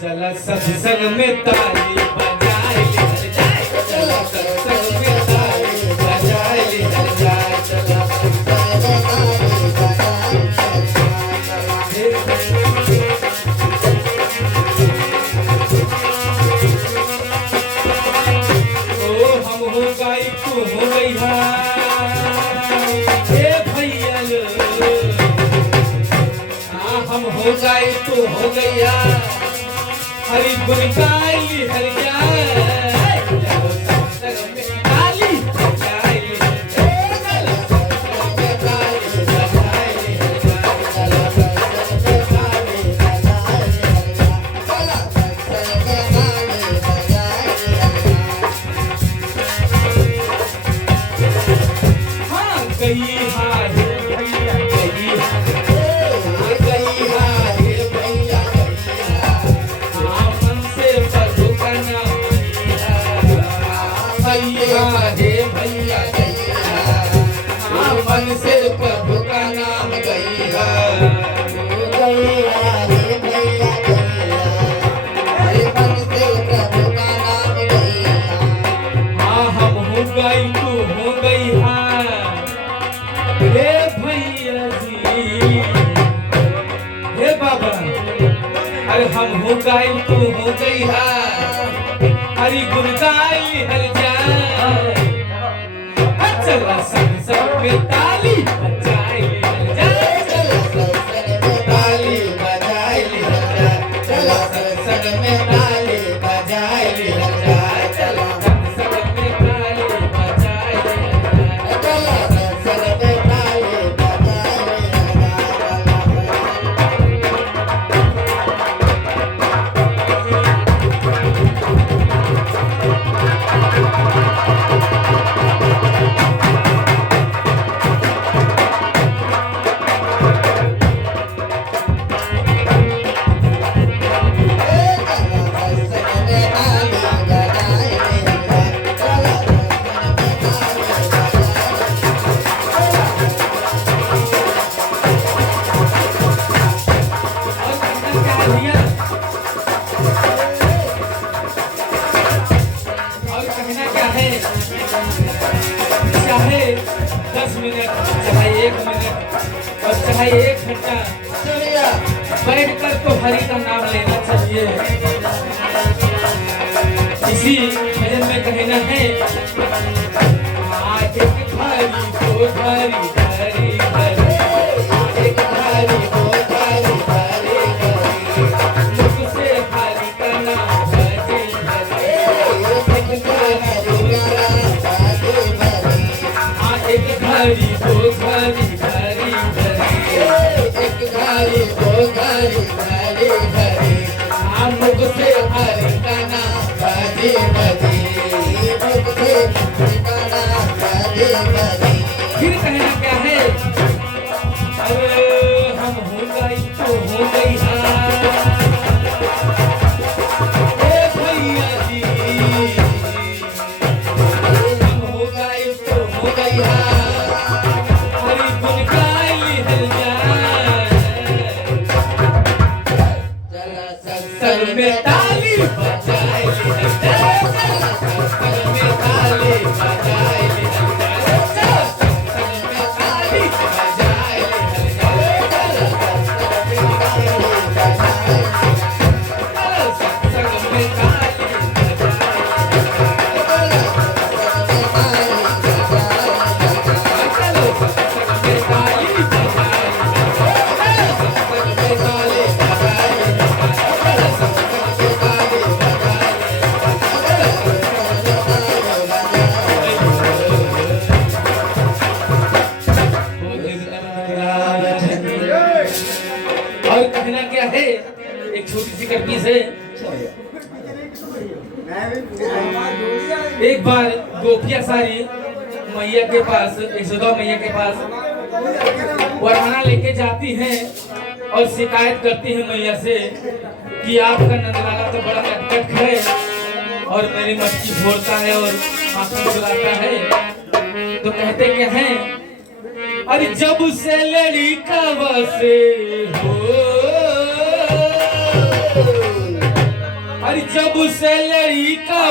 चला सत्संग में ताली बजाए ले जाए, चला सत्संग में ताली बजाए ले जाए, चला सत्संग में ताली बजाए ओ हम हो गई तू हो गई हे भैया हम हो गए तू हो गया हरि गुण गाई हरि जाए ताली बजाए हाँ गई हाँ भैया गई मन से प्रभु का नाम गैया रे भैया मन से प्रभु का नाम गैया हाँ हम हो गई तू हो गई हे भैया जी हे बाबा अरे हम हो गई तू हो गई हरि गुण गाई हरि जाए चला संसद में ताली बजाए ले जाए, चला संसद में ताली बजाए ले जाए, चला संसद में ताली बजाए ले जाए, चला संसद में ताली बजाए ले जाए, चला संसद में ताली बजाए चाहे 10 मिनट चाहे 1 मिनट और चाहे 1 घंटा बैठकर तो हरि का नाम लेना चाहिए। इसी भजन में कहना है एक हरि को हरि हरि हरि एक हरि को हरि हरि हरि मुख से हरि का नाम भजे भजे एक हरि को हरि हरि हरि एक हरि को हरि हरि हरि मुख से हरि का नाम भजे भजे मुख से हरि का नाम भजे भजे। फिर कहना क्या है अरे हम हो गई तो हो गई भैया जी हम हो गई तो हो गई हरि गुण गाई हरि जाए चला सत्संग में ताली बजाए हरि जाए चला सत्संग में ताली बजाए हरि जाए चला सत्संग में ताली बजाए हरि जाए चला सत्संग में ताली बजाए चला सत्संग में ताली और कहना क्या है एक छोटी सी कटनी से एक बार गोपिया सारी मैया के पास यशोदा मैया के पास वरमाला लेके जाती हैं और शिकायत करती है मैया से कि आपका नंदलाला तो बड़ा नटखट है और मेरी मटकी फोड़ता है और माखन चुराता है। तो कहते क्या हैं अरे जब से लड़का बसे हो जब से लड़का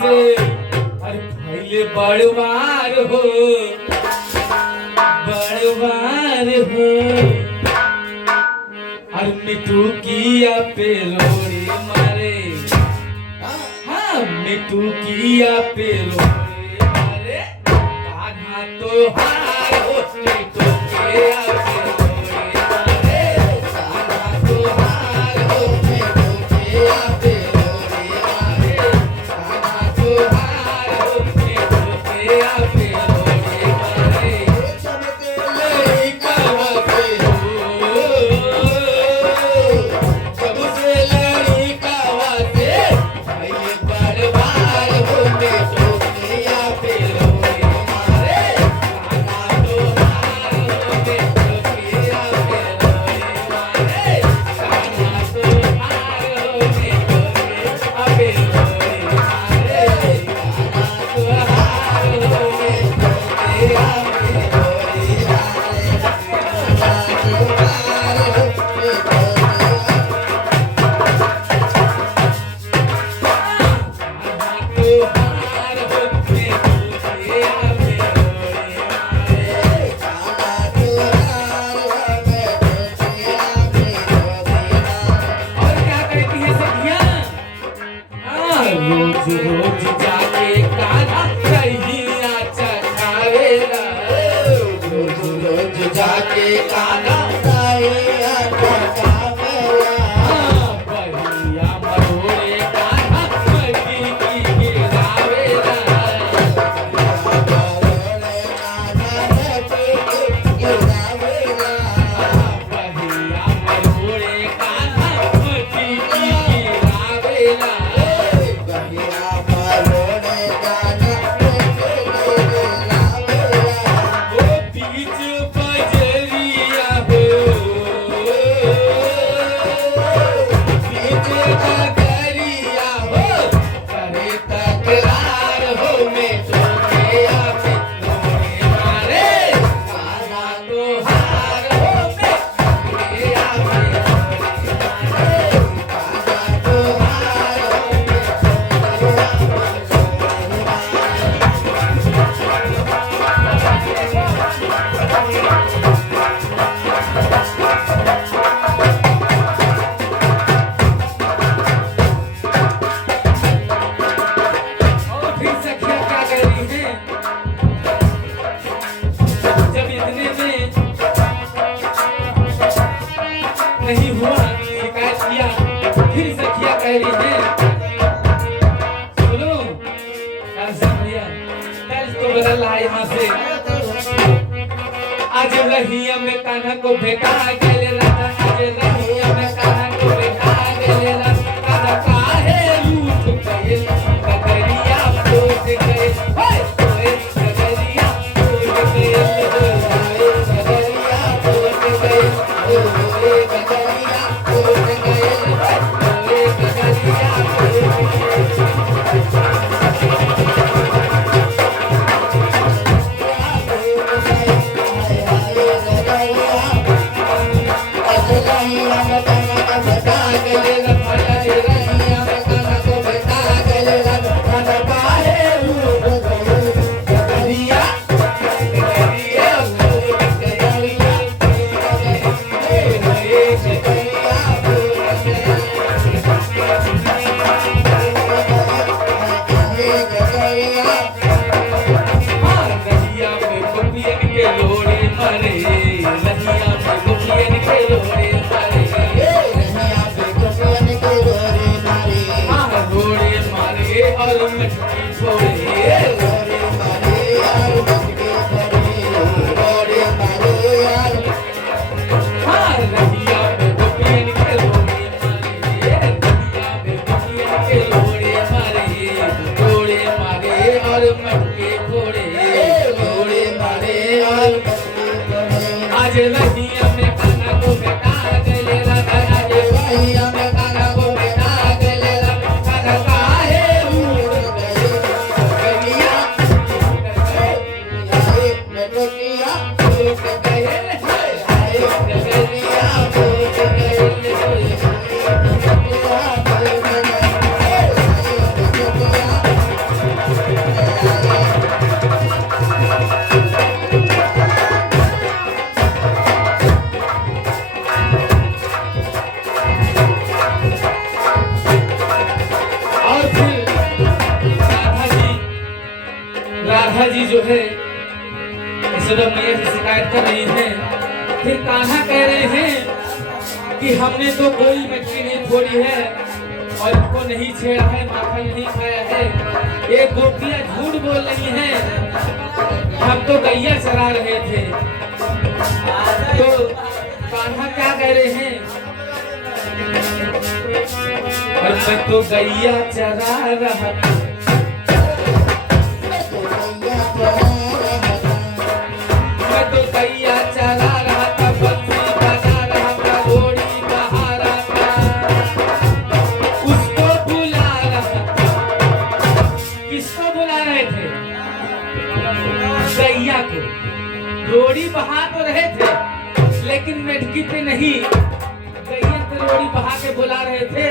से अरे पहले बड़वार हो और मिठू किया पे लोड़ी मारे हाँ मिठू किया पे लोड़ी मारे कान्हा तो हार हो मिठू किया पे लोड़ी मारे कान्हा तो हार हो मिठू किया पे लोड़ी मारे कान्हा तो हार हो मिठू किया पे लोड़ी मारे रोज रोज जाके कान्हा कहिया चखावेला रोज रोज जाके कान्हा कहिया चखावेला बहिया मरोड़े कान्हा मगी की गिरावेला मरोड़े कान्हा मगी की गिरावेला बहिया मरोड़े कान्हा मगी की गिरावेला नहीं हुआ शिकायत किया फिर सखिया कह रही है सुनो भैया तर्ज को बदल रहा है यहाँ से आज रहिया में कान्हा को भेटा गले राजा आज रहिया में कान्हा को भेटा गले राजा कान्हा काहे रूठ गए कगरिया फूट गए ओए ओए कगरिया फूट गए कगरिया फूट गए ओए कगरिया फूट गए ओए कगरिया फूट जो है यशोदा मैया से शिकायत कर रही हैं। फिर कान्हा कह रहे हैं कि हमने तो कोई मछली नहीं फोड़ी है और इनको नहीं छेड़ा है, माखन नहीं खाया है। ये गोपियां झूठ बोल रही हैं, हम तो गैया चरा रहे थे। तो कान्हा क्या कह रहे हैं, और मैं तो गैया चरा रहा था, मैं तो गैया चरा रहा था, बंसी बजा रहा था, घोड़ी बहा रहा था, उसको बुला रहा था। किसको बुला रहे थे? गैया को। रोड़ी बहा तो रहे थे लेकिन मेढकी पे नहीं, गैया पे रोड़ी बहा के बुला रहे थे।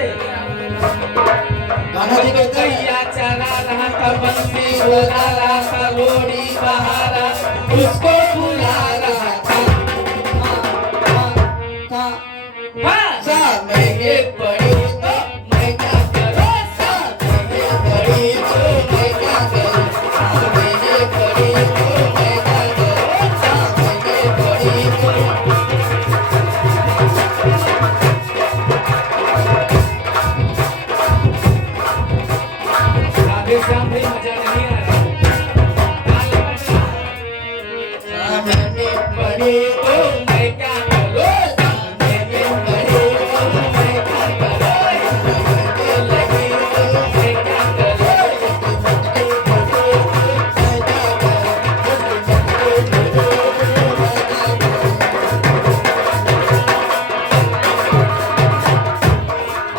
गैया चरा रहा था, बंसी बुला रहा था, रोड़ी बहा रहा, उसको बुला रहा था। महंगे पड़ी तो मैं क्या करूं, महंगे पड़ी तो मैं क्या करूं, महंगे पड़ी तो मैं क्या करूं, महंगे पड़ी तो। आगे शाम भाई मजा नहीं आ रहा, महंगे पड़ी तो मैं क्या करूं, महंगे पड़ी तो मैं क्या करूं, महंगे लगी तो मैं क्या करूं।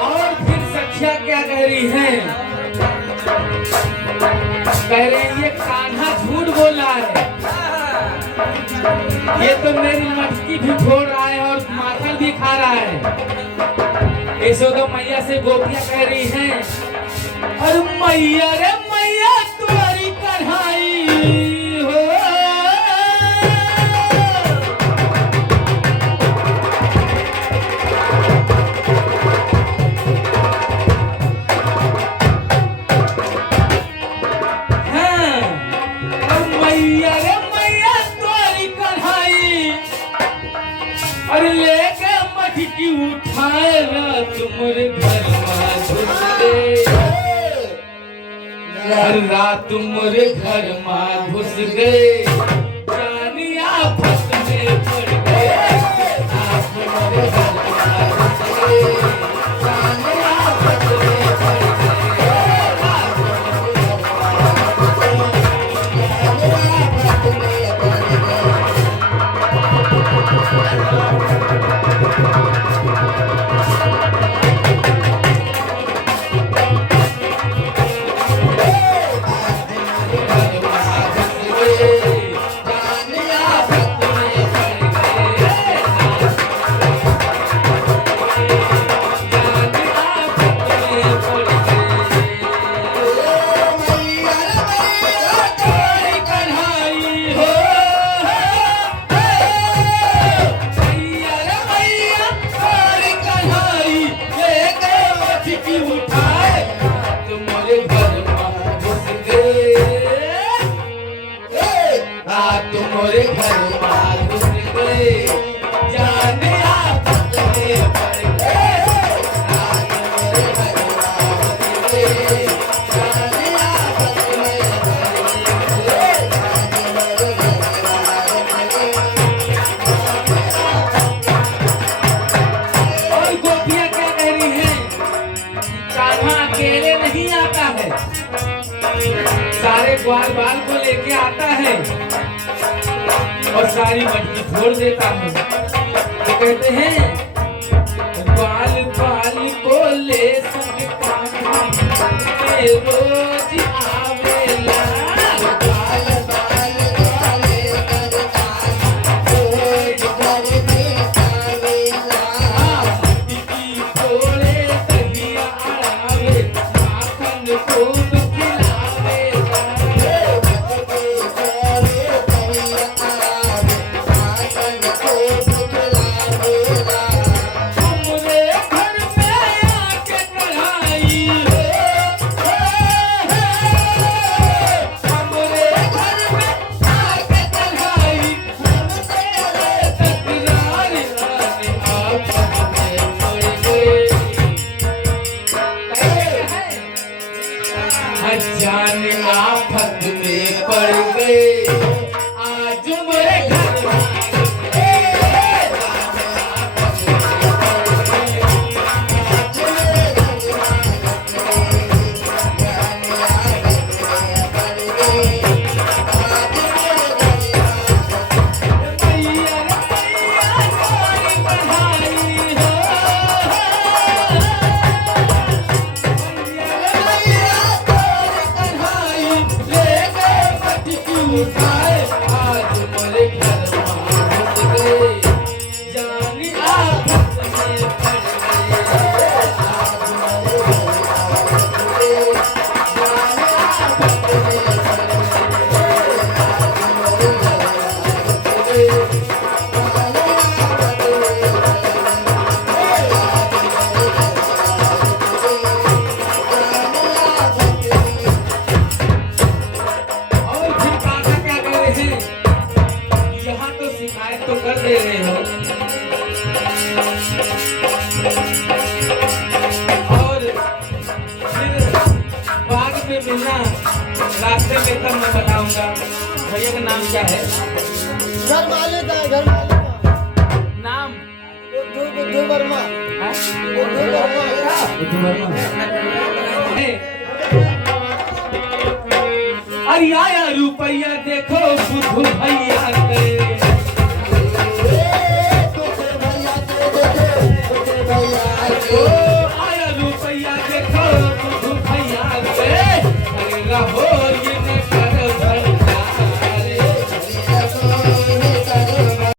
और फिर सखिया क्या कह रही हैं, कह रही हैं ये कान्हा झूठ बोल रहा है, ये तो मेरी मटकी भी फोड़ रहा है और माखन भी खा रहा है। यशोदा मैया से गोपियां कह रही हैं, अरे मैया रे मैया तुम्हारी कढ़ाई हो, हाँ, और मैया रे मैया तुम्हारी कढ़ाई, अरे लेके मटकी उठाए ना तुम्हारे घर में घुस गए, रात तुम्हारे घर में घुस गए, जानी आफत में पड़ गए, आप तुम्हारे घर में घुस गए, जानी आफत में पड़ गए, आप तुम्हारे घर में घुस तुम्हारे घर में घुस गए, जाने आफत में पड़ गए, तुम्हारे घर में घुस गए, जाने आफत में पड़ गए, और गोपियां क्या कह रही हैं, कान्हा अकेले नहीं आता है, सारे ग्वाल बाल को लेके आता है और सारी मटकी फोड़ देता है। तो कहते हैं ग्वाल बाल को ले संग कान्हा रोज आवेला, ग्वाल बाल को ले संग कान्हा रोज घर में आवेला, मटकी फोड़े दहिया आवे, माखन खूब खिलावेला, हमरे घर में आके कढ़ाई हो, रास्ते में तब मैं बताऊंगा। भैया का नाम क्या है? घर मालिक है, घर मालिक है। नाम बुद्धू वर्मा। हाँ? बुद्धू वर्मा। बुद्धू वर्मा। अरे आया रुपया देखो बुद्धू भैया के। भैया के, भैया के।